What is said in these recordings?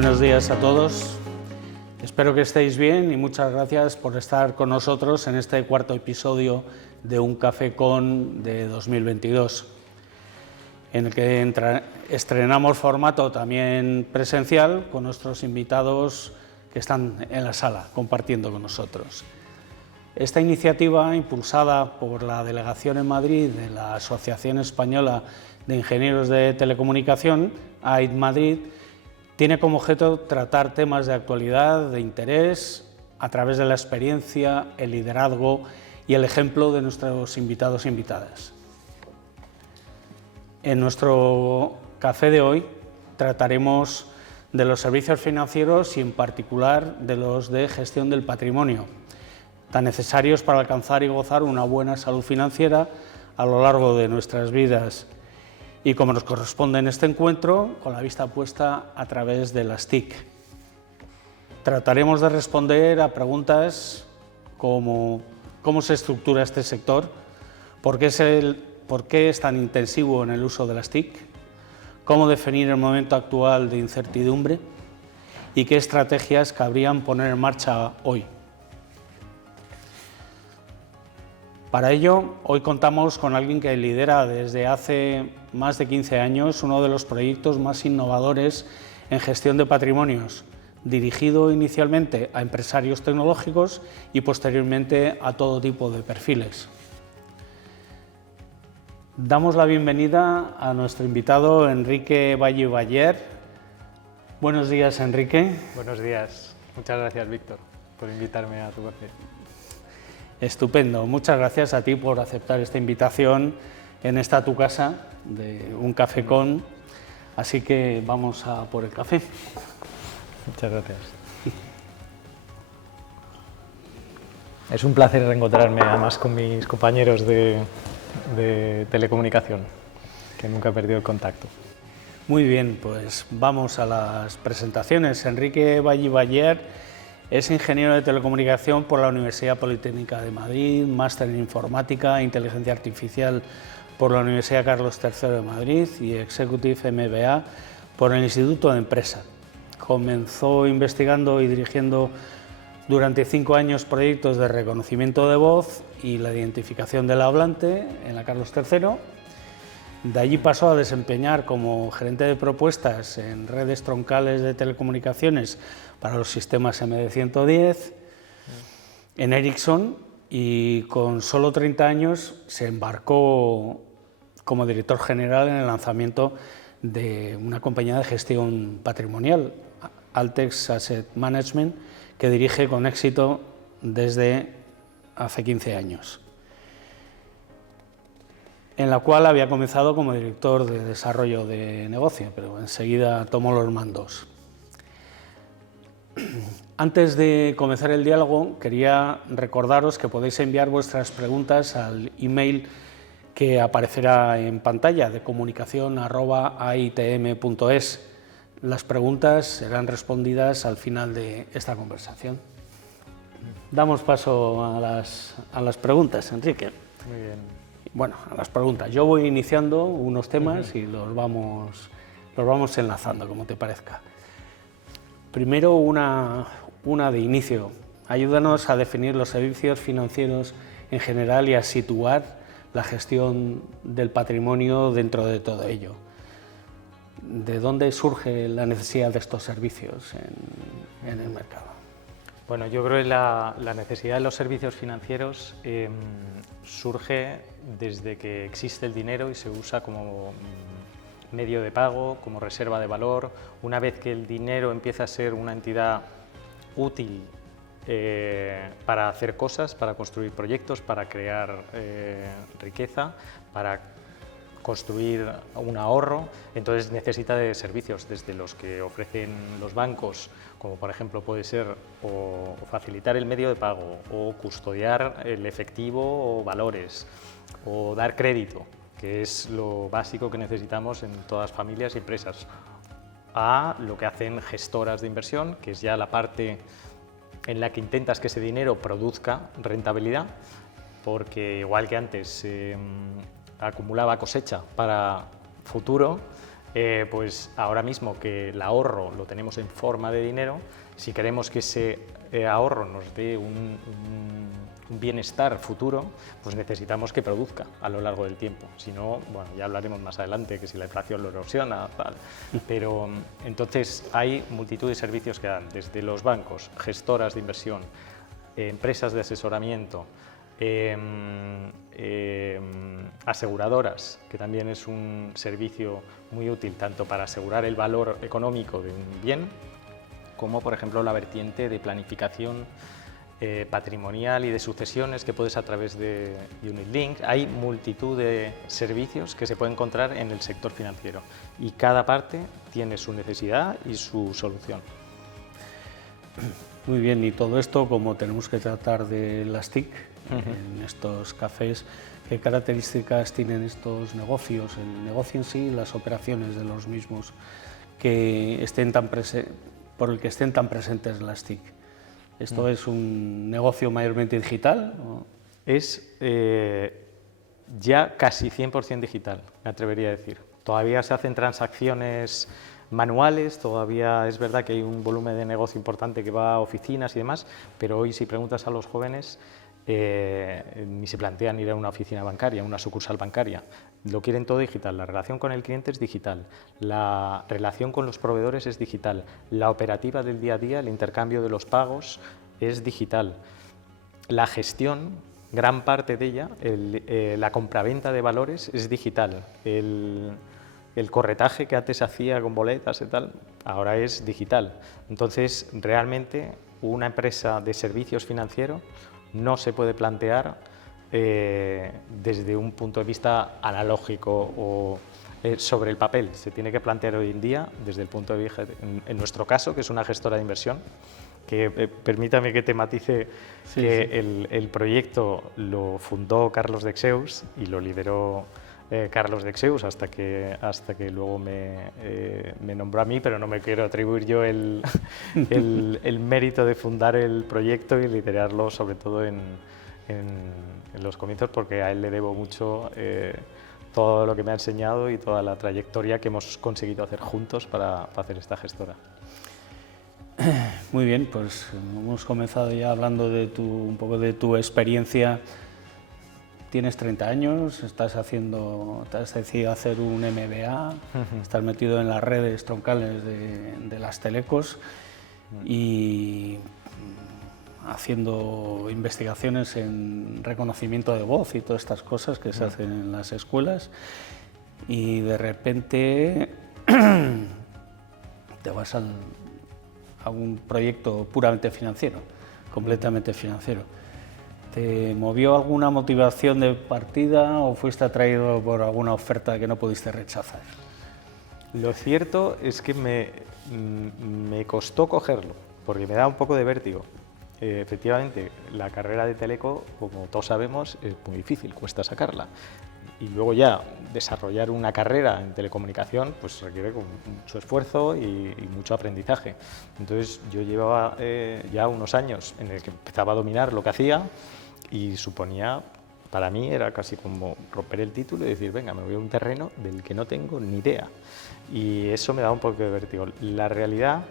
Buenos días a todos. Espero que estéis bien y muchas gracias por estar con nosotros en este cuarto episodio de Un Café Con de 2022, en el que estrenamos formato también presencial con nuestros invitados que están en la sala compartiendo con nosotros. Esta iniciativa, impulsada por la Delegación en Madrid de la Asociación Española de Ingenieros de Telecomunicación, AID Madrid, tiene como objeto tratar temas de actualidad, de interés, a través de la experiencia, el liderazgo y el ejemplo de nuestros invitados e invitadas. En nuestro café de hoy trataremos de los servicios financieros y en particular de los de gestión del patrimonio, tan necesarios para alcanzar y gozar una buena salud financiera a lo largo de nuestras vidas. Y como nos corresponde en este encuentro, con la vista puesta a través de las TIC. Trataremos de responder a preguntas como ¿cómo se estructura este sector? ¿Por qué es tan intensivo en el uso de las TIC? ¿Cómo definir el momento actual de incertidumbre? ¿Y qué estrategias cabrían poner en marcha hoy? Para ello, hoy contamos con alguien que lidera desde hace más de 15 años uno de los proyectos más innovadores en gestión de patrimonios, dirigido inicialmente a empresarios tecnológicos y posteriormente a todo tipo de perfiles. Damos la bienvenida a nuestro invitado Enrique Valle-Baller. Buenos días, Enrique. Buenos días. Muchas gracias, Víctor, por invitarme a tu café. Estupendo. Muchas gracias a ti por aceptar esta invitación en esta tu casa de Un Café Con. Así que vamos a por el café. Muchas gracias. Es un placer reencontrarme además con mis compañeros de telecomunicación, que nunca he perdido el contacto. Muy bien, pues vamos a las presentaciones. Enrique Valle-Baller es ingeniero de telecomunicación por la Universidad Politécnica de Madrid, máster en informática e inteligencia artificial por la Universidad Carlos III de Madrid y Executive MBA por el Instituto de Empresa. Comenzó investigando y dirigiendo durante 5 años proyectos de reconocimiento de voz y la identificación del hablante en la Carlos III. De allí pasó a desempeñar como gerente de propuestas en redes troncales de telecomunicaciones para los sistemas MD110 en Ericsson y con solo 30 años se embarcó como director general en el lanzamiento de una compañía de gestión patrimonial, Altex Asset Management, que dirige con éxito desde hace 15 años. En la cual había comenzado como director de desarrollo de negocio, pero enseguida tomó los mandos. Antes de comenzar el diálogo, quería recordaros que podéis enviar vuestras preguntas al email que aparecerá en pantalla de comunicación@aitm.es. Las preguntas serán respondidas al final de esta conversación. Damos paso a las preguntas, Enrique. Muy bien. Bueno, a las preguntas. Yo voy iniciando unos temas y los vamos enlazando, como te parezca. Primero, una de inicio. Ayúdanos a definir los servicios financieros en general y a situar la gestión del patrimonio dentro de todo ello. ¿De dónde surge la necesidad de estos servicios en el mercado? Bueno, yo creo que la necesidad de los servicios financieros surge desde que existe el dinero y se usa como medio de pago, como reserva de valor. Una vez que el dinero empieza a ser una entidad útil para hacer cosas, para construir proyectos, para crear riqueza, para construir un ahorro, entonces necesita de servicios desde los que ofrecen los bancos, como por ejemplo puede ser o facilitar el medio de pago, o custodiar el efectivo o valores, o dar crédito, que es lo básico que necesitamos en todas familias y empresas, a lo que hacen gestoras de inversión, que es ya la parte en la que intentas que ese dinero produzca rentabilidad, porque igual que antes acumulaba cosecha para futuro, Pues ahora mismo que el ahorro lo tenemos en forma de dinero, si queremos que ese ahorro nos dé un bienestar futuro, pues necesitamos que produzca a lo largo del tiempo. Si no, bueno, ya hablaremos más adelante, que si la inflación lo erosiona, tal. Pero entonces hay multitud de servicios que dan, desde los bancos, gestoras de inversión, empresas de asesoramiento, aseguradoras, que también es un servicio muy útil tanto para asegurar el valor económico de un bien, como por ejemplo la vertiente de planificación patrimonial y de sucesiones que puedes a través de Unit-Link. Hay multitud de servicios que se pueden encontrar en el sector financiero y cada parte tiene su necesidad y su solución. Muy bien, y todo esto, como tenemos que tratar de las TIC en estos cafés, ¿qué características tienen estos negocios, el negocio en sí y las operaciones de los mismos, que estén por el que estén tan presentes las TIC? ¿Esto es un negocio mayormente digital? Es ya casi 100% digital, me atrevería a decir. Todavía se hacen transacciones manuales, todavía es verdad que hay un volumen de negocio importante que va a oficinas y demás, pero hoy si preguntas a los jóvenes ni se plantean ir a una oficina bancaria, a una sucursal bancaria. Lo quieren todo digital, la relación con el cliente es digital, la relación con los proveedores es digital, la operativa del día a día, el intercambio de los pagos es digital. La gestión, gran parte de ella, la compraventa de valores es digital. El corretaje que antes hacía con boletas y tal, ahora es digital. Entonces, realmente, una empresa de servicios financieros no se puede plantear desde un punto de vista analógico o sobre el papel. Se tiene que plantear hoy en día desde el punto de vista, en nuestro caso, que es una gestora de inversión, que permítame que te matice el proyecto lo fundó Carlos Dexeus y lo lideró Carlos Dexeus hasta que luego me nombró a mí, pero no me quiero atribuir yo el mérito de fundar el proyecto y liderarlo, sobre todo en los comienzos, porque a él le debo mucho todo lo que me ha enseñado y toda la trayectoria que hemos conseguido hacer juntos para hacer esta gestora. Muy bien, pues hemos comenzado ya hablando de un poco de tu experiencia. Tienes 30 años, te has decidido hacer un MBA, estás metido en las redes troncales de las telecos y haciendo investigaciones en reconocimiento de voz y todas estas cosas que se hacen en las escuelas, y de repente te vas a un proyecto puramente financiero, completamente financiero. ¿Te movió alguna motivación de partida o fuiste atraído por alguna oferta que no pudiste rechazar? Lo cierto es que me costó cogerlo, porque me da un poco de vértigo. Efectivamente, la carrera de teleco, como todos sabemos, es muy difícil, cuesta sacarla. Y luego ya desarrollar una carrera en telecomunicación pues requiere mucho esfuerzo y mucho aprendizaje. Entonces yo llevaba ya unos años en el que empezaba a dominar lo que hacía y suponía, para mí era casi como romper el título y decir, venga, me voy a un terreno del que no tengo ni idea. Y eso me daba un poco de vértigo. La realidad,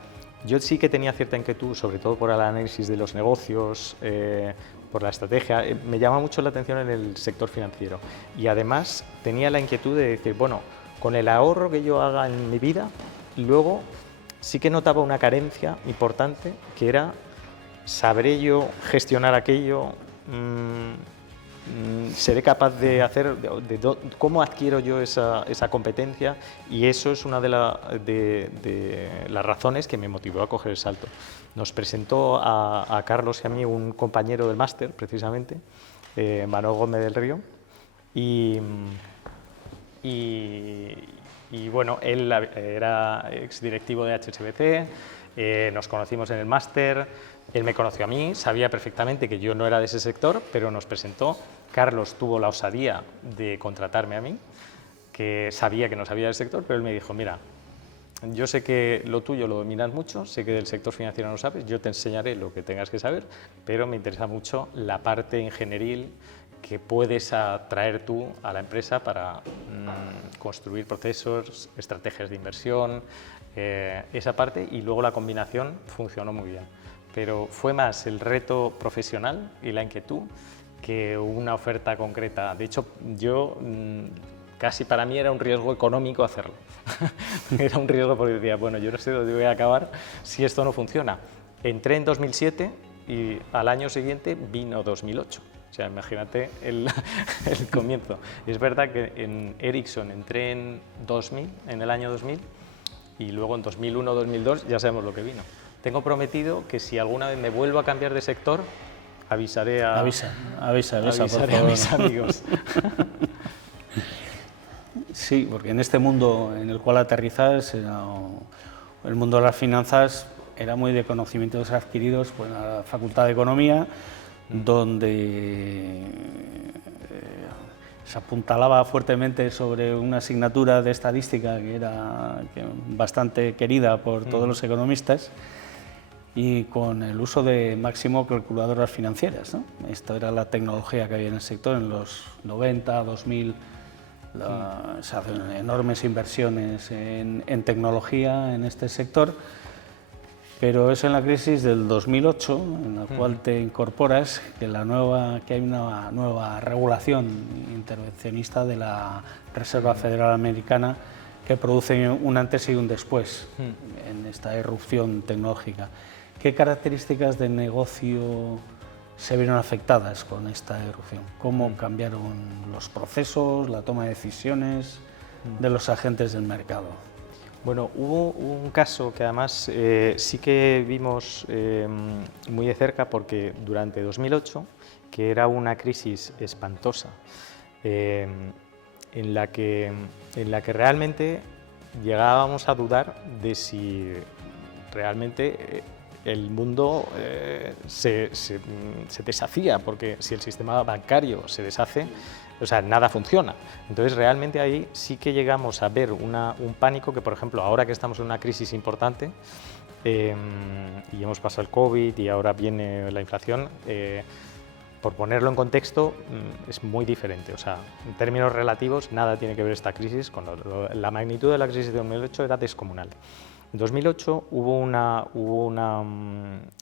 yo sí que tenía cierta inquietud, sobre todo por el análisis de los negocios, por la estrategia. Me llama mucho la atención en el sector financiero y además tenía la inquietud de decir, bueno, con el ahorro que yo haga en mi vida, luego sí que notaba una carencia importante, que era, ¿sabré yo gestionar aquello? ¿Seré capaz de hacer, cómo adquiero yo esa competencia? Y eso es una de las razones que me motivó a coger el salto. Nos presentó a Carlos y a mí un compañero del máster, precisamente, Manuel Gómez del Río, y bueno, él era exdirectivo de HSBC, nos conocimos en el máster, él me conoció a mí, sabía perfectamente que yo no era de ese sector, pero nos presentó. Carlos tuvo la osadía de contratarme a mí, que sabía que no sabía del sector, pero él me dijo, mira, yo sé que lo tuyo lo dominas mucho, sé que del sector financiero no sabes, yo te enseñaré lo que tengas que saber, pero me interesa mucho la parte ingenieril que puedes atraer tú a la empresa para construir procesos, estrategias de inversión, esa parte, y luego la combinación funcionó muy bien. Pero fue más el reto profesional y la inquietud que una oferta concreta. De hecho, yo casi para mí era un riesgo económico hacerlo. Era un riesgo porque decía, bueno, yo no sé dónde voy a acabar si esto no funciona. Entré en 2007 y al año siguiente vino 2008. O sea, imagínate el comienzo. Es verdad que en Ericsson entré en 2000, en el año 2000, y luego en 2001, 2002 ya sabemos lo que vino. Tengo prometido que si alguna vez me vuelvo a cambiar de sector, avisaré a mis amigos. Sí, porque en este mundo en el cual aterrizas, el mundo de las finanzas era muy de conocimientos adquiridos por la Facultad de Economía, donde se apuntalaba fuertemente sobre una asignatura de estadística que era bastante querida por todos los economistas, y con el uso de máximo calculadoras financieras, ¿no? Esto era la tecnología que había en el sector en los 90, 2000. Se hacen enormes inversiones en tecnología en este sector, pero es en la crisis del 2008 en la cual te incorporas que hay una nueva regulación intervencionista de la Reserva Federal Americana que produce un antes y un después en esta irrupción tecnológica. ¿Qué características de negocio se vieron afectadas con esta irrupción? ¿Cómo cambiaron los procesos, la toma de decisiones de los agentes del mercado? Bueno, hubo un caso que además sí que vimos muy de cerca, porque durante 2008, que era una crisis espantosa, en la que realmente llegábamos a dudar de si realmente el mundo se deshacía, porque si el sistema bancario se deshace, o sea, nada funciona. Entonces, realmente ahí sí que llegamos a ver un pánico que, por ejemplo, ahora que estamos en una crisis importante y hemos pasado el COVID y ahora viene la inflación, por ponerlo en contexto, es muy diferente. O sea, en términos relativos, nada tiene que ver esta crisis con la magnitud de la crisis de 2008 era descomunal. En 2008 hubo una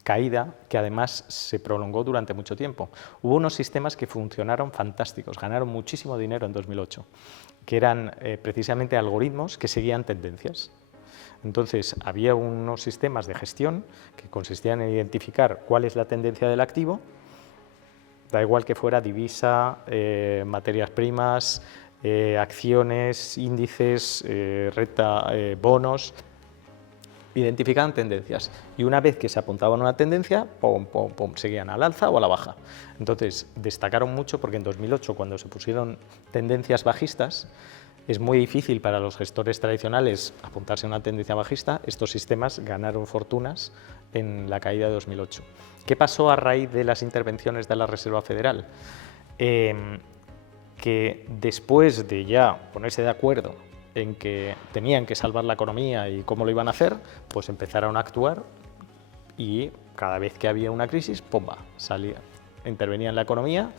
caída que además se prolongó durante mucho tiempo. Hubo unos sistemas que funcionaron fantásticos, ganaron muchísimo dinero en 2008, que eran precisamente algoritmos que seguían tendencias. Entonces, había unos sistemas de gestión que consistían en identificar cuál es la tendencia del activo, da igual que fuera divisa, materias primas, acciones, índices, renta, bonos. Identificaban tendencias y una vez que se apuntaban a una tendencia, pum, pum, pum, seguían al alza o a la baja. Entonces destacaron mucho porque en 2008, cuando se pusieron tendencias bajistas, es muy difícil para los gestores tradicionales apuntarse a una tendencia bajista. Estos sistemas ganaron fortunas en la caída de 2008. ¿Qué pasó a raíz de las intervenciones de la Reserva Federal? Que después de ya ponerse de acuerdo en que tenían que salvar la economía y cómo lo iban a hacer, pues empezaron a actuar y cada vez que había una crisis, ¡pumba!, intervenían en la economía,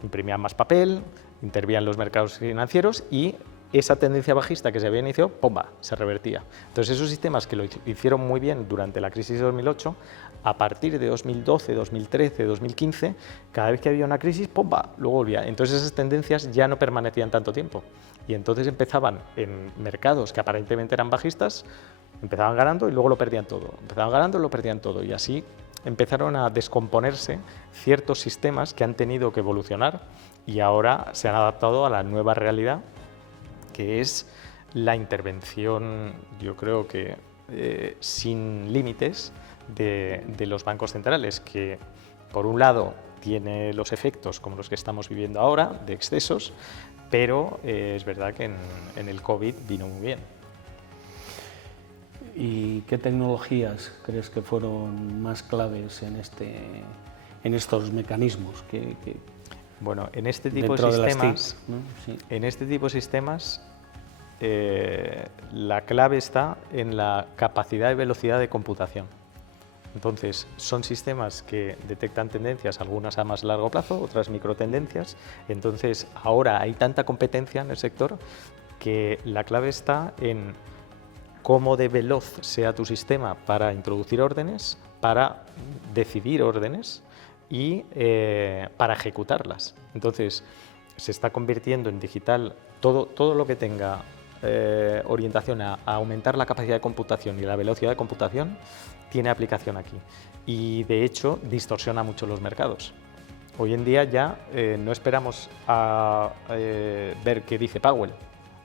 imprimían más papel, intervenían los mercados financieros y esa tendencia bajista que se había iniciado, ¡pumba!, se revertía. Entonces esos sistemas que lo hicieron muy bien durante la crisis de 2008, a partir de 2012, 2013, 2015, cada vez que había una crisis, ¡pumba!, luego volvía. Entonces esas tendencias ya no permanecían tanto tiempo. Y entonces empezaban en mercados que aparentemente eran bajistas, empezaban ganando y luego lo perdían todo. Empezaban ganando y lo perdían todo. Y así empezaron a descomponerse ciertos sistemas que han tenido que evolucionar y ahora se han adaptado a la nueva realidad, que es la intervención, yo creo que sin límites, de los bancos centrales, que por un lado tiene los efectos como los que estamos viviendo ahora, de excesos, pero es verdad que en el COVID vino muy bien. ¿Y qué tecnologías crees que fueron más claves en estos mecanismos? Bueno, en este tipo de sistemas, ¿no? Sí. En este tipo de sistemas la clave está en la capacidad y velocidad de computación. Entonces, son sistemas que detectan tendencias, algunas a más largo plazo, otras microtendencias. Entonces, ahora hay tanta competencia en el sector que la clave está en cómo de veloz sea tu sistema para introducir órdenes, para decidir órdenes y para ejecutarlas. Entonces, se está convirtiendo en digital todo lo que tenga orientación a aumentar la capacidad de computación y la velocidad de computación, tiene aplicación aquí. Y de hecho, distorsiona mucho los mercados. Hoy en día ya no esperamos a ver qué dice Powell.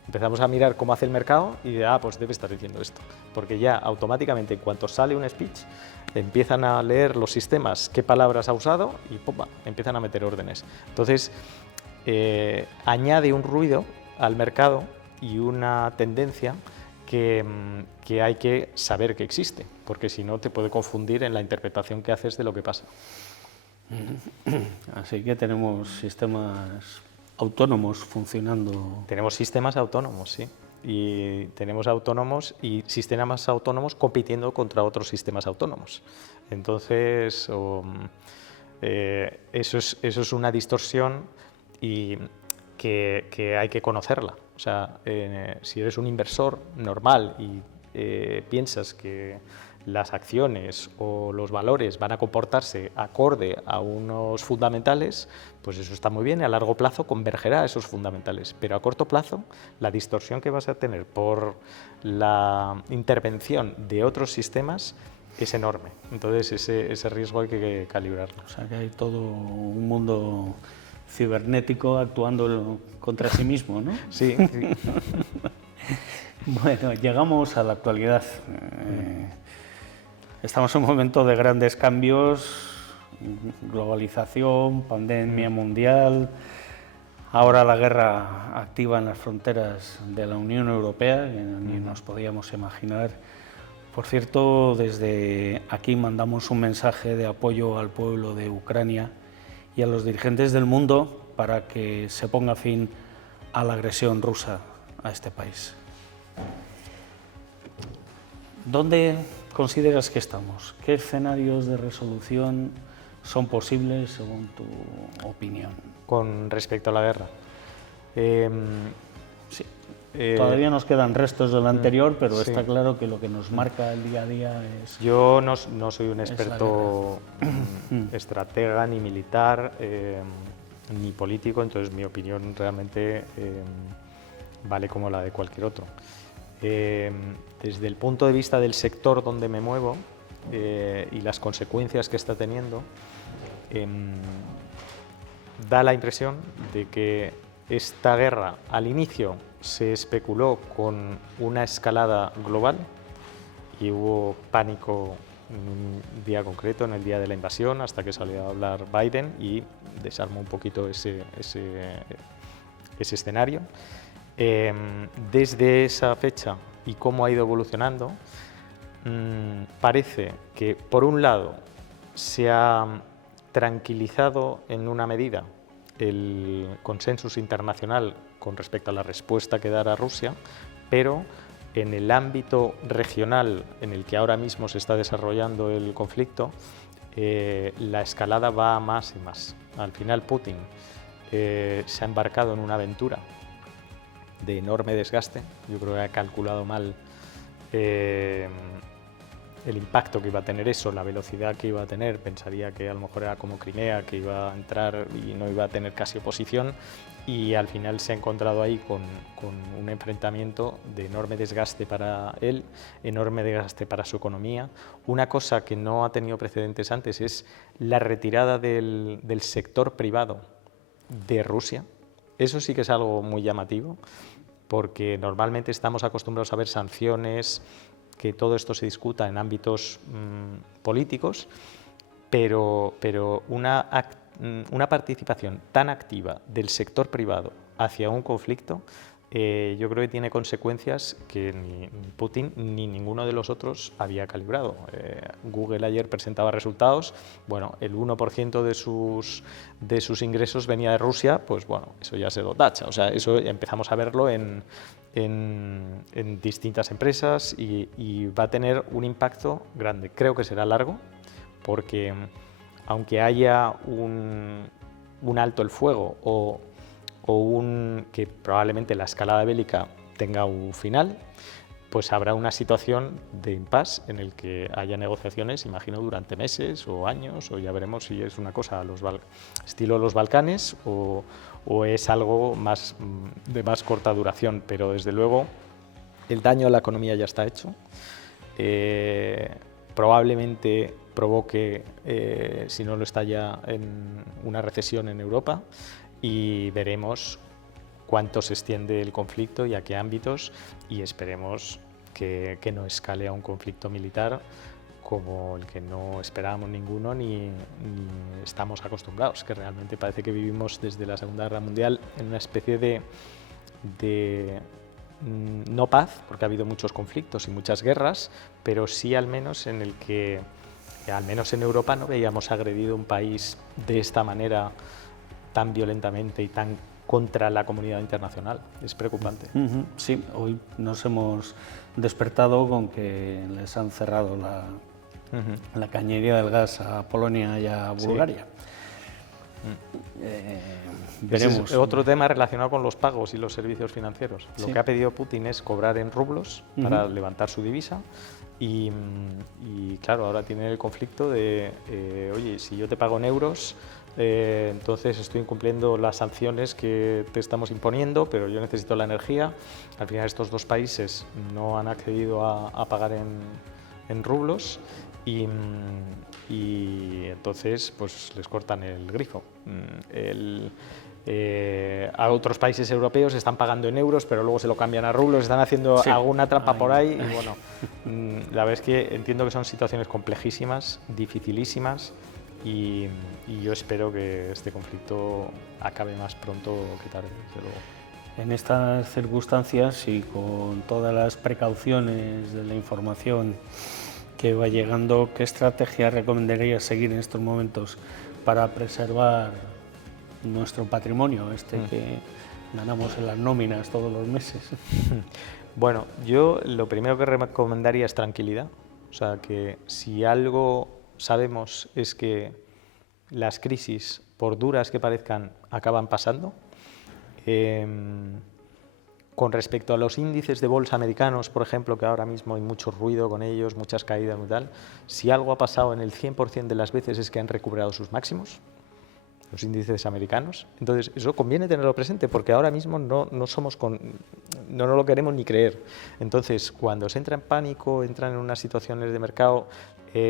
Empezamos a mirar cómo hace el mercado y pues debe estar diciendo esto. Porque ya automáticamente, en cuanto sale un speech, empiezan a leer los sistemas qué palabras ha usado y ¡pumba!, empiezan a meter órdenes. Entonces, añade un ruido al mercado y una tendencia que hay que saber que existe, porque si no te puede confundir en la interpretación que haces de lo que pasa. Así que tenemos sistemas autónomos funcionando. Tenemos sistemas autónomos, sí. Y tenemos autónomos y sistemas autónomos compitiendo contra otros sistemas autónomos. Entonces, eso es una distorsión y que hay que conocerla. O sea, si eres un inversor normal y piensas que las acciones o los valores van a comportarse acorde a unos fundamentales, pues eso está muy bien y a largo plazo convergerá a esos fundamentales. Pero a corto plazo, la distorsión que vas a tener por la intervención de otros sistemas es enorme. Entonces, ese riesgo hay que calibrarlo. O sea, que hay todo un mundo cibernético actuando contra sí mismo, ¿no? Sí. Bueno, llegamos a la actualidad. Estamos en un momento de grandes cambios, globalización, pandemia mundial, ahora la guerra activa en las fronteras de la Unión Europea, que ni nos podíamos imaginar. Por cierto, desde aquí mandamos un mensaje de apoyo al pueblo de Ucrania y a los dirigentes del mundo para que se ponga fin a la agresión rusa a este país. ¿Dónde consideras que estamos? ¿Qué escenarios de resolución son posibles según tu opinión? Con respecto a la guerra. Sí. Todavía nos quedan restos de lo anterior, pero sí. Está claro que lo que nos marca el día a día es... Yo no soy un experto estratega, ni militar, ni político, entonces mi opinión realmente vale como la de cualquier otro. Desde el punto de vista del sector donde me muevo y las consecuencias que está teniendo, da la impresión de que esta guerra al inicio se especuló con una escalada global y hubo pánico en un día concreto, en el día de la invasión, hasta que salió a hablar Biden y desarmó un poquito ese escenario. Desde esa fecha y cómo ha ido evolucionando, parece que por un lado se ha tranquilizado en una medida el consenso internacional con respecto a la respuesta que dará Rusia, pero en el ámbito regional en el que ahora mismo se está desarrollando el conflicto, la escalada va a más y más. Al final Putin se ha embarcado en una aventura de enorme desgaste. Yo creo que ha calculado mal el impacto que iba a tener eso, la velocidad que iba a tener. Pensaría que a lo mejor era como Crimea, que iba a entrar y no iba a tener casi oposición, y al final se ha encontrado ahí con un enfrentamiento de enorme desgaste para él, enorme desgaste para su economía. Una cosa que no ha tenido precedentes antes es la retirada del sector privado de Rusia. Eso sí que es algo muy llamativo, porque normalmente estamos acostumbrados a ver sanciones, que todo esto se discuta en ámbitos políticos, pero una participación tan activa del sector privado hacia un conflicto, yo creo que tiene consecuencias que ni Putin ni ninguno de los otros había calibrado. Google ayer presentaba resultados, bueno, el 1% de sus ingresos venía de Rusia, pues bueno, eso ya se lo tacha. O sea, eso empezamos a verlo en distintas empresas y va a tener un impacto grande. Creo que será largo, porque aunque haya un alto el fuego o que probablemente la escalada bélica tenga un final, pues habrá una situación de impasse en el que haya negociaciones, imagino, durante meses o años, o ya veremos si es una cosa estilo los Balcanes o es algo de más corta duración, pero desde luego el daño a la economía ya está hecho. Probablemente provoque, si no lo está ya, en una recesión en Europa, y veremos cuánto se extiende el conflicto y a qué ámbitos, y esperemos que no escale a un conflicto militar como el que no esperábamos ninguno ni estamos acostumbrados, que realmente parece que vivimos desde la Segunda Guerra Mundial en una especie de no paz, porque ha habido muchos conflictos y muchas guerras, pero sí al menos en el que, al menos en Europa, no veíamos agredido un país de esta manera tan violentamente y tan contra la comunidad internacional. Es preocupante. Sí, hoy nos hemos despertado con que les han cerrado la cañería del gas a Polonia y a Bulgaria. Veremos. Es otro tema relacionado con los pagos y los servicios financieros. Lo que ha pedido Putin es cobrar en rublos para levantar su divisa. Y claro, ahora tiene el conflicto de, oye, si yo te pago en euros, entonces estoy incumpliendo las sanciones que te estamos imponiendo, pero yo necesito la energía. Al final estos dos países no han accedido a pagar en rublos y entonces pues les cortan el grifo. A otros países europeos están pagando en euros, pero luego se lo cambian a rublos, están haciendo alguna trampa por ahí. Y bueno, la verdad es que entiendo que son situaciones complejísimas, dificilísimas, y yo espero que este conflicto acabe más pronto que tarde, desde luego. En estas circunstancias y con todas las precauciones de la información que va llegando, ¿qué estrategia recomendarías seguir en estos momentos para preservar nuestro patrimonio, que ganamos en las nóminas todos los meses? Bueno, yo lo primero que recomendaría es tranquilidad. O sea, que si algo sabemos es que las crisis, por duras que parezcan, acaban pasando. Con respecto a los índices de bolsa americanos, por ejemplo, que ahora mismo hay mucho ruido con ellos, muchas caídas y tal, si algo ha pasado en el 100% de las veces es que han recuperado sus máximos, los índices americanos. Entonces, eso conviene tenerlo presente, porque ahora mismo no nos lo queremos ni creer. Entonces, cuando se entra en pánico, entran en unas situaciones de mercado,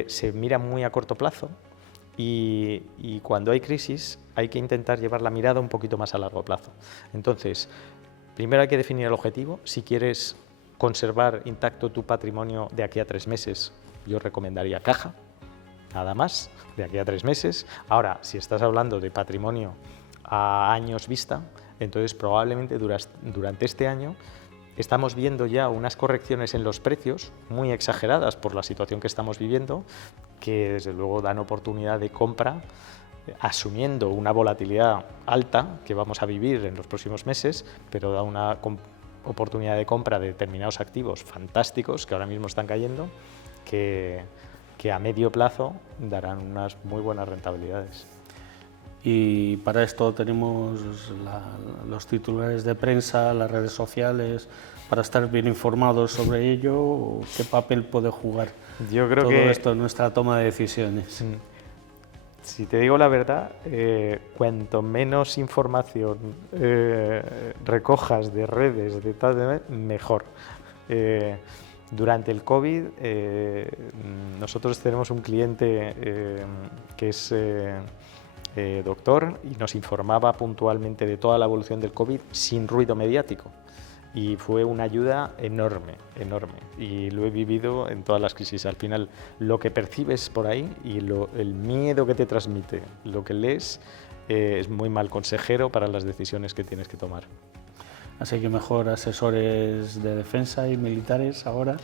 se mira muy a corto plazo, y cuando hay crisis hay que intentar llevar la mirada un poquito más a largo plazo. Entonces, primero hay que definir el objetivo. Si quieres conservar intacto tu patrimonio de aquí a 3 meses, yo recomendaría caja, nada más, de aquí a 3 meses. Ahora, si estás hablando de patrimonio a años vista, entonces probablemente durante este año estamos viendo ya unas correcciones en los precios muy exageradas por la situación que estamos viviendo, que desde luego dan oportunidad de compra, asumiendo una volatilidad alta que vamos a vivir en los próximos meses, pero da una oportunidad de compra de determinados activos fantásticos que ahora mismo están cayendo, que a medio plazo darán unas muy buenas rentabilidades. Y para esto tenemos los titulares de prensa, las redes sociales, para estar bien informados sobre ello. ¿Qué papel puede jugar todo esto en nuestra toma de decisiones? Si te digo la verdad, cuanto menos información recojas de redes, de tal, mejor. Durante el COVID, nosotros tenemos un cliente que es doctor y nos informaba puntualmente de toda la evolución del COVID sin ruido mediático. Y fue una ayuda enorme, enorme. Y lo he vivido en todas las crisis. Al final, lo que percibes por ahí y el miedo que te transmite, lo que lees, es muy mal consejero para las decisiones que tienes que tomar. Así que mejor asesores de defensa y militares ahora.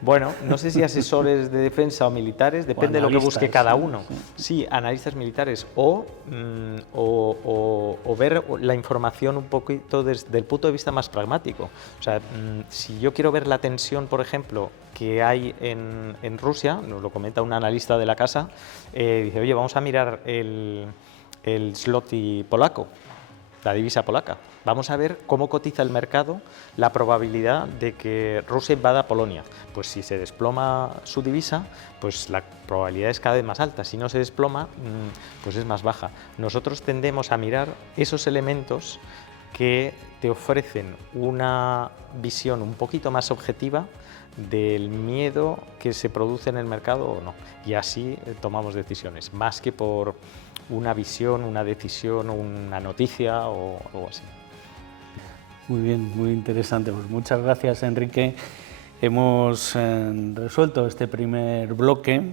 Bueno, no sé si asesores de defensa o militares, depende de lo que busque cada uno. Sí, analistas militares o ver la información un poquito desde el punto de vista más pragmático. O sea, si yo quiero ver la tensión, por ejemplo, que hay en Rusia, nos lo comenta un analista de la casa, dice, oye, vamos a mirar el zloty polaco, la divisa polaca. Vamos a ver cómo cotiza el mercado la probabilidad de que Rusia invada Polonia. Pues si se desploma su divisa, pues la probabilidad es cada vez más alta. Si no se desploma, pues es más baja. Nosotros tendemos a mirar esos elementos que te ofrecen una visión un poquito más objetiva del miedo que se produce en el mercado o no. Y así tomamos decisiones, más que por una visión, una decisión, una noticia o algo así. Muy bien, muy interesante. Pues muchas gracias, Enrique. Hemos resuelto este primer bloque.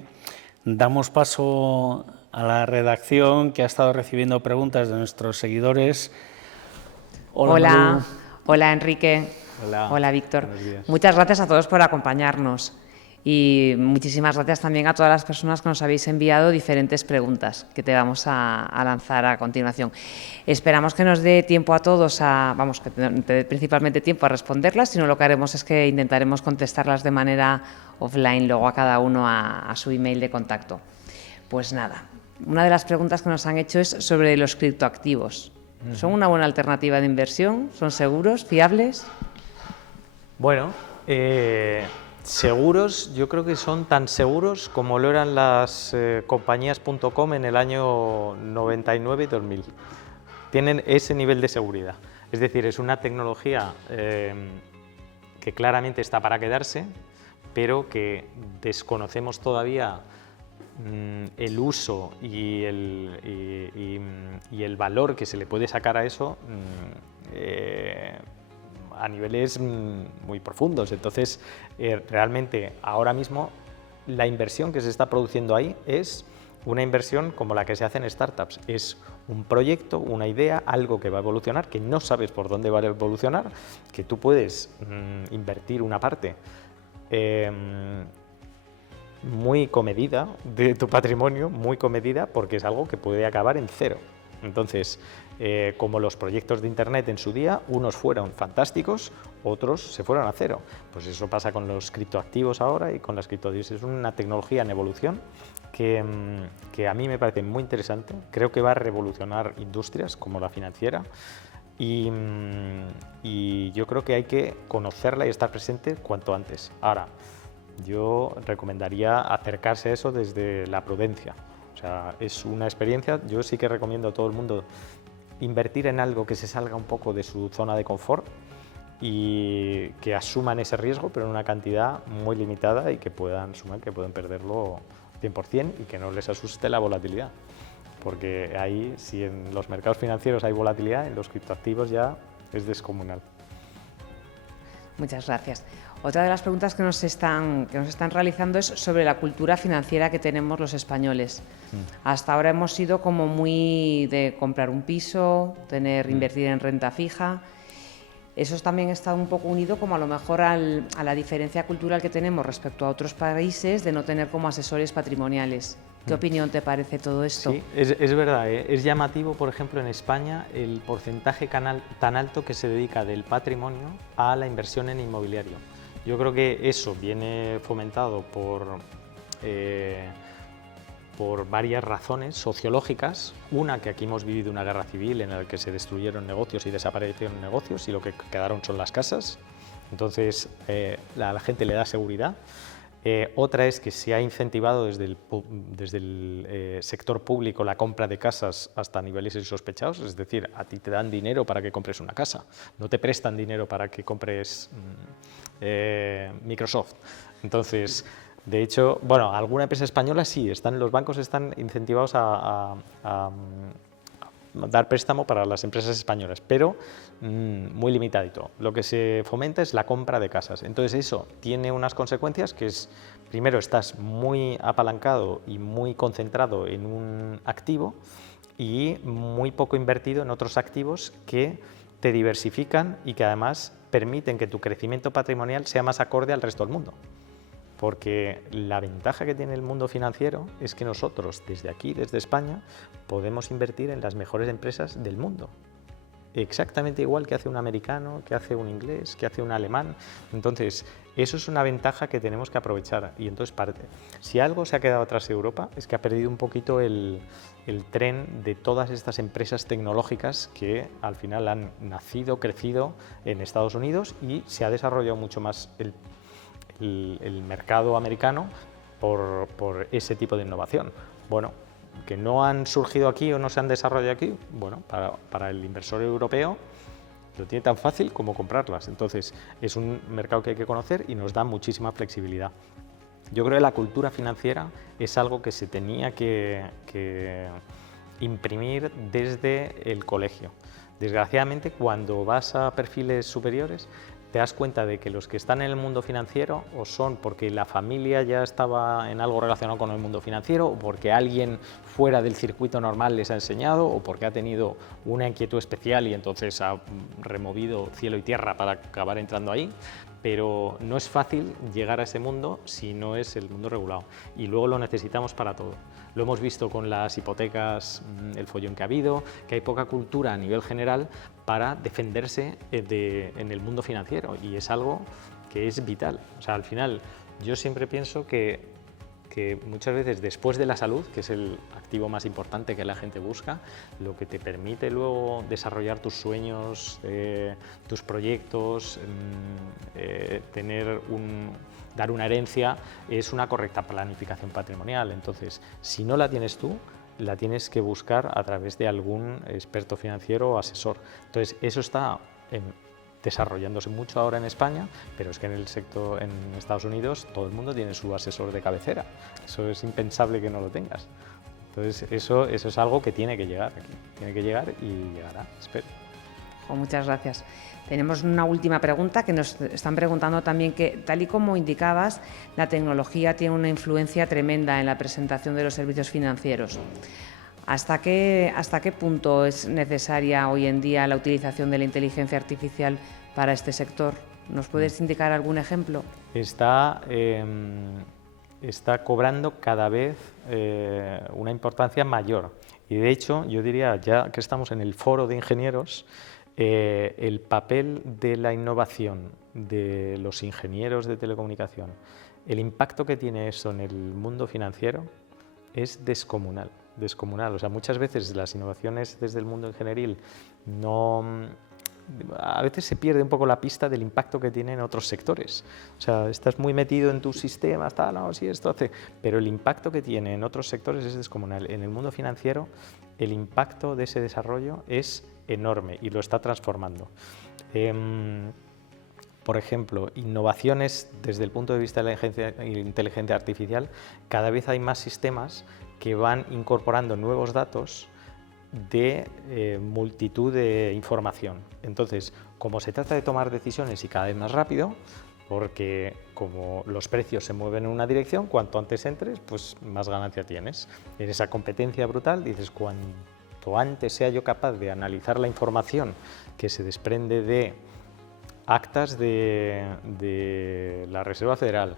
Damos paso a la redacción, que ha estado recibiendo preguntas de nuestros seguidores. Hola, hola Enrique. Hola, Víctor. Muchas gracias a todos por acompañarnos. Y muchísimas gracias también a todas las personas que nos habéis enviado diferentes preguntas que te vamos a lanzar a continuación. Esperamos que nos dé tiempo a todos, que te dé principalmente tiempo a responderlas, sino lo que haremos es que intentaremos contestarlas de manera offline, luego a cada uno a su email de contacto. Pues nada, una de las preguntas que nos han hecho es sobre los criptoactivos. ¿Son una buena alternativa de inversión? ¿Son seguros, fiables? Bueno, seguros, yo creo que son tan seguros como lo eran las compañías.com en el año 99 y 2000. Tienen ese nivel de seguridad. Es decir, es una tecnología que claramente está para quedarse, pero que desconocemos todavía el uso y el valor que se le puede sacar a eso a niveles muy profundos. Entonces, realmente ahora mismo la inversión que se está produciendo ahí es una inversión como la que se hace en startups. Es un proyecto, una idea, algo que va a evolucionar, que no sabes por dónde va a evolucionar, que tú puedes invertir una parte muy comedida de tu patrimonio, muy comedida, porque es algo que puede acabar en cero. Entonces, como los proyectos de Internet en su día, unos fueron fantásticos, otros se fueron a cero. Pues eso pasa con los criptoactivos ahora y con las criptodivisas. Es una tecnología en evolución que a mí me parece muy interesante. Creo que va a revolucionar industrias como la financiera y yo creo que hay que conocerla y estar presente cuanto antes. Ahora, yo recomendaría acercarse a eso desde la prudencia. O sea, es una experiencia. Yo sí que recomiendo a todo el mundo invertir en algo que se salga un poco de su zona de confort y que asuman ese riesgo, pero en una cantidad muy limitada y que puedan sumar, que puedan perderlo 100% y que no les asuste la volatilidad. Porque ahí, si en los mercados financieros hay volatilidad, en los criptoactivos ya es descomunal. Muchas gracias. Otra de las preguntas que nos están realizando es sobre la cultura financiera que tenemos los españoles. Hasta ahora hemos sido como muy de comprar un piso, invertir en renta fija. Eso también está un poco unido como a lo mejor a la diferencia cultural que tenemos respecto a otros países de no tener como asesores patrimoniales. ¿Qué opinión te parece todo esto? Sí, es verdad, es llamativo, por ejemplo, en España el porcentaje tan alto que se dedica del patrimonio a la inversión en inmobiliario. Yo creo que eso viene fomentado por varias razones sociológicas. Una, que aquí hemos vivido una guerra civil en la que se destruyeron negocios y desaparecieron negocios y lo que quedaron son las casas. Entonces, a la gente le da seguridad. Otra es que se ha incentivado desde el sector público la compra de casas hasta niveles insospechados, es decir, a ti te dan dinero para que compres una casa, no te prestan dinero para que compres Microsoft. Entonces, de hecho, bueno, alguna empresa española sí, los bancos están incentivados a dar préstamo para las empresas españolas, pero muy limitadito. Lo que se fomenta es la compra de casas. Entonces eso tiene unas consecuencias que es, primero, estás muy apalancado y muy concentrado en un activo y muy poco invertido en otros activos que te diversifican y que además permiten que tu crecimiento patrimonial sea más acorde al resto del mundo. porque la ventaja que tiene el mundo financiero es que nosotros, desde aquí, desde España, podemos invertir en las mejores empresas del mundo. Exactamente igual que hace un americano, que hace un inglés, que hace un alemán. Entonces, eso es una ventaja que tenemos que aprovechar. Y entonces, si algo se ha quedado atrás Europa, es que ha perdido un poquito el tren de todas estas empresas tecnológicas que al final han nacido, crecido en Estados Unidos, y se ha desarrollado mucho más el mercado americano por ese tipo de innovación. Bueno, que no han surgido aquí o no se han desarrollado aquí, bueno, para el inversor europeo lo tiene tan fácil como comprarlas. Entonces, es un mercado que hay que conocer y nos da muchísima flexibilidad. Yo creo que la cultura financiera es algo que se tenía que imprimir desde el colegio. Desgraciadamente, cuando vas a perfiles superiores, te das cuenta de que los que están en el mundo financiero o son porque la familia ya estaba en algo relacionado con el mundo financiero, o porque alguien fuera del circuito normal les ha enseñado, o porque ha tenido una inquietud especial y entonces ha removido cielo y tierra para acabar entrando ahí. Pero no es fácil llegar a ese mundo si no es el mundo regulado, y luego lo necesitamos para todo. Lo hemos visto con las hipotecas, el follón que ha habido, que hay poca cultura a nivel general para defenderse en el mundo financiero, y es algo que es vital. O sea, al final yo siempre pienso que muchas veces después de la salud, que es el activo más importante que la gente busca, lo que te permite luego desarrollar tus sueños, tus proyectos, dar una herencia, es una correcta planificación patrimonial. Entonces, si no la tienes tú, la tienes que buscar a través de algún experto financiero o asesor. Entonces, eso está desarrollándose mucho ahora en España, pero es que en el sector en Estados Unidos todo el mundo tiene su asesor de cabecera. Eso es impensable que no lo tengas. Entonces, eso es algo que tiene que llegar aquí. Tiene que llegar y llegará, espero. Muchas gracias. Tenemos una última pregunta que nos están preguntando también, que tal y como indicabas, la tecnología tiene una influencia tremenda en la presentación de los servicios financieros. ¿Hasta qué punto es necesaria hoy en día la utilización de la inteligencia artificial para este sector? ¿Nos puedes indicar algún ejemplo? Está cobrando cada vez una importancia mayor. Y de hecho, yo diría, ya que estamos en el foro de ingenieros, el papel de la innovación de los ingenieros de telecomunicación, el impacto que tiene eso en el mundo financiero es descomunal. O sea, muchas veces las innovaciones desde el mundo ingenieril a veces se pierde un poco la pista del impacto que tiene en otros sectores. O sea, estás muy metido en tus sistemas, sí, esto hace, pero el impacto que tiene en otros sectores es descomunal. En el mundo financiero, el impacto de ese desarrollo es enorme y lo está transformando. Por ejemplo, innovaciones desde el punto de vista de la inteligencia artificial, cada vez hay más sistemas que van incorporando nuevos datos de multitud de información. Entonces, como se trata de tomar decisiones y cada vez más rápido, porque como los precios se mueven en una dirección, cuanto antes entres, pues más ganancia tienes. En esa competencia brutal dices, cuanto antes sea yo capaz de analizar la información que se desprende de actas de la Reserva Federal,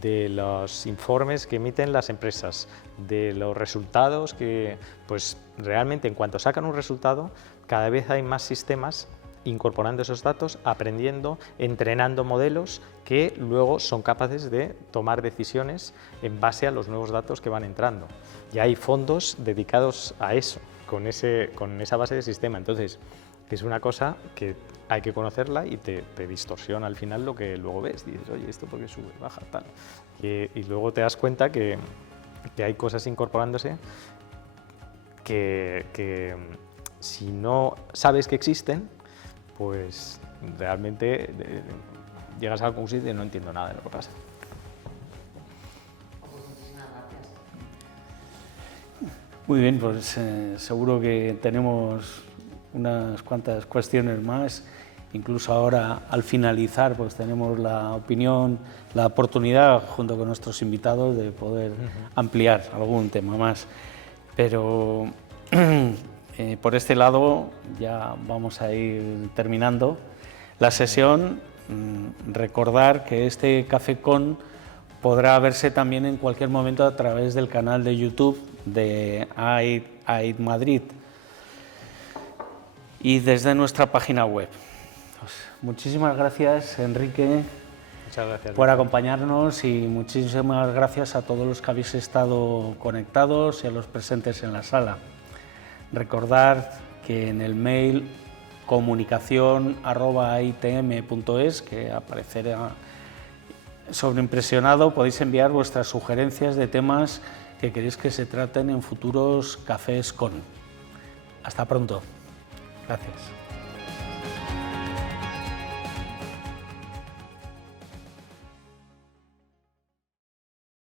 de los informes que emiten las empresas, de los resultados que, pues realmente en cuanto sacan un resultado, cada vez hay más sistemas incorporando esos datos, aprendiendo, entrenando modelos que luego son capaces de tomar decisiones en base a los nuevos datos que van entrando. Ya hay fondos dedicados a eso, con esa base de sistema. Entonces, es una cosa que hay que conocerla y te distorsiona al final lo que luego ves. Dices, oye, ¿esto por qué sube, baja, tal? Y luego te das cuenta que hay cosas incorporándose que si no sabes que existen, pues realmente llegas a la conclusión de no entiendo nada de lo que pasa. Muy bien, pues seguro que tenemos unas cuantas cuestiones más. Incluso ahora, al finalizar, pues tenemos la opinión, la oportunidad, junto con nuestros invitados, de poder ampliar algún tema más. Pero por este lado ya vamos a ir terminando la sesión. Recordar que este Café Con podrá verse también en cualquier momento a través del canal de YouTube de AID Madrid y desde nuestra página web. Pues, muchísimas gracias, Enrique, Muchas gracias por acompañarnos, y muchísimas gracias a todos los que habéis estado conectados y a los presentes en la sala. Recordad que en el mail comunicación@itm.es, que aparecerá sobreimpresionado, podéis enviar vuestras sugerencias de temas que queréis que se traten en futuros cafés con. Hasta pronto. Gracias.